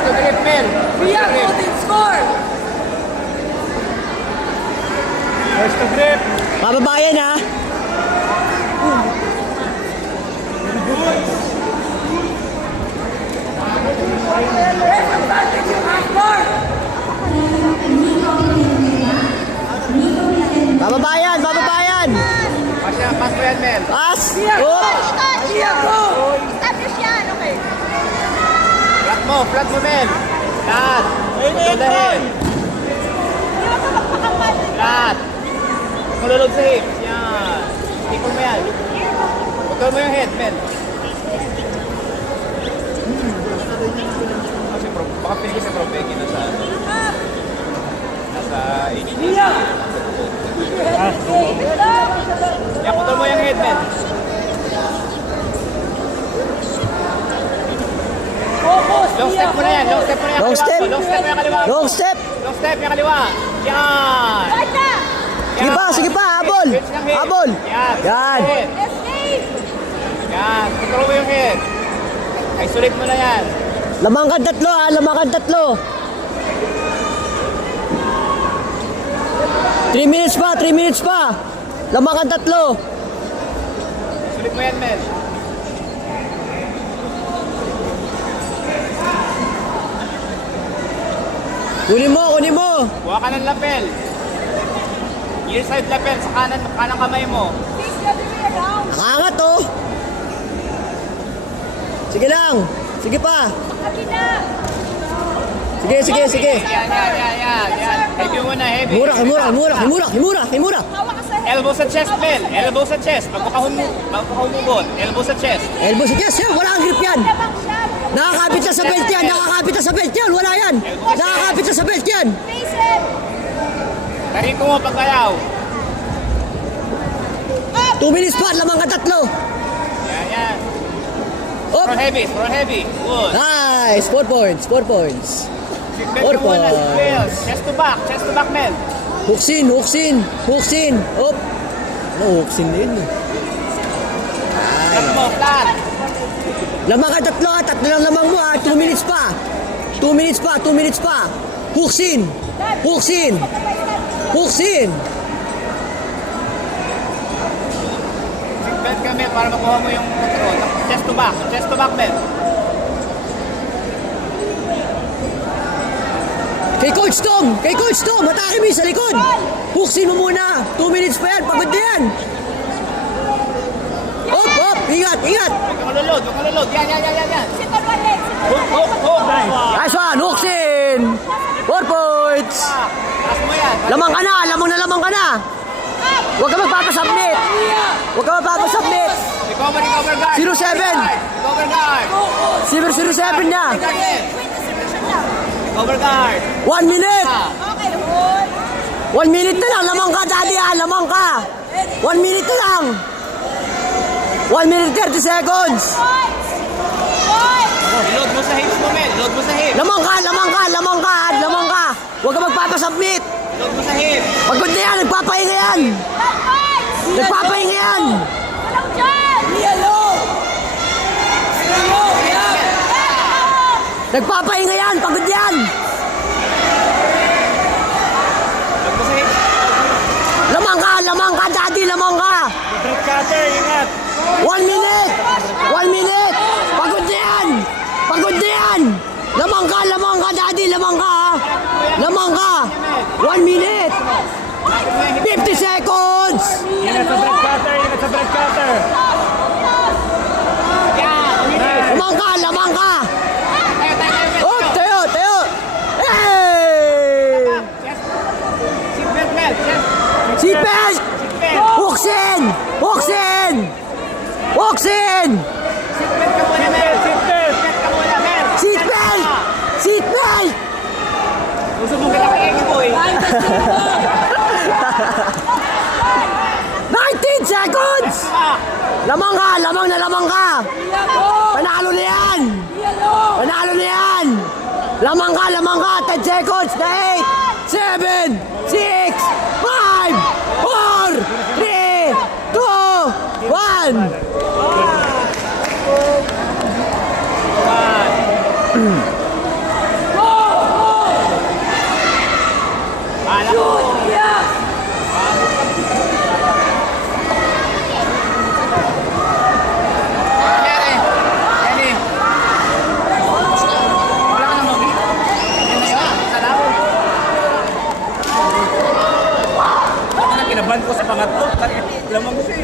First to grip, Mel. Pia, golden score! First to grip. Pababayan ha. Bababayan, bababayan. Pass mo yan, Mel. Pass. Pia, go! Oh. Pia, go! Establish yan, okay. Flat mo, Mel. Flat. Putol the head. Hindi mo ito magpakamal. Flat. Mululog sa hips. Yan. Tikol mo yan. Putol mo yung head, Mel. Baka pinigil sa Probeki na sa... Nasa 80. Pia! Yan, putol mo yung head, Mel. Focus, Long Pia! step mo na yan. Long step mo na yan. Long Kaliwa step. mo. Long step mo yung kaliwa. Long step. Long step yung kaliwa. Yan. Right na! Sige pa, habol. Switch ng head. Habol. Yan. Yan. Head. Escape! Yan. Control mo yung head. Isolate mo na yan. Lamang ka tatlo ha, lamang ka tatlo. 3 minutes pa, 3 minutes pa. Lamang ka tatlo. Isolate mo yan, Mel. Kunin mo, kunin mo. Kuha ka ng lapel. Near side lapel sa kanang kamay mo. Face the other way around. Nakaangat oh. Sige lang. Sige pa. Kabila! Sige. Yan. Heavy muna, heavy. Himura. Hawak ka sa head. Elbow sa chest, Mel. Elbow sa chest. Pagkakahumugot. Elbow sa chest. Elbow sa chest yan, wala kang grip yan. Labang siya. Nakakapit na sa belt yan, wala yan. Nakakapit na sa belt yan. Face him! Tariko mo pagkayaw. 2 minutes pa, lamang ka tatlo. Yan. Op. Throw heavy. Good. Nice, 4 points. Seatbelt ka muna. Seatbelt. Chest to back, Mel. Huksin. Op. Ano, huksin na yun. Flat mo, flat. Lamang ka tatlo lang lamang mo ha. 2 minutes pa. 2 minutes pa. Huksin. Seatbelt ka, Mel, para makuha mo yung control. Chest to back, Mel. Kay Coach Tom, atake mo sa likod. Huksin mo muna. 2 minutes pa yan, pagod na yan. Op, ingat. Huwag kang malulod. Yan. Sit on one leg. Hook. Nice one, huksin. 4 points. Taas mo yan. Lamang ka na. Huwag ka magpapasubmit. Recover guard. 07. Recover guard. 007 na. Recover guard. 1 minute. Okay, hold. 1 minute na lang. Lamang ka, daddy ha. Lamang ka. 1 minute na lang. 1 minute 30 seconds. Load mo sa hips mo, Mel. Load mo sa hips. Lamang ka. Huwag ka magpapasubmit. Load mo sa hips. Pagod na yan, nagpapahinga yan. Walang dyan! Nagpapahinga yan, pagod yan. Load mo sa hips. Lamang ka, daddy, lamang ka. Drop cutter, ingat. 1 minute. Pagod na yan. Lamang ka, daddy, lamang ka. 1 minute. 50 seconds. Ingat sa drop cutter. Lamang ka. Oh, tayo. Hey! Seatbelt, Mel. Seatbelt! Huksin! Seatbelt ka muna, Mel. Seatbelt! Gusto mo kalaki mo eh. 19 seconds! Lamang ka! Panalo na yan! Lamang ka! 10 seconds! 8, 7, 6, 5, 4, 3, 2, 1! Lamang siya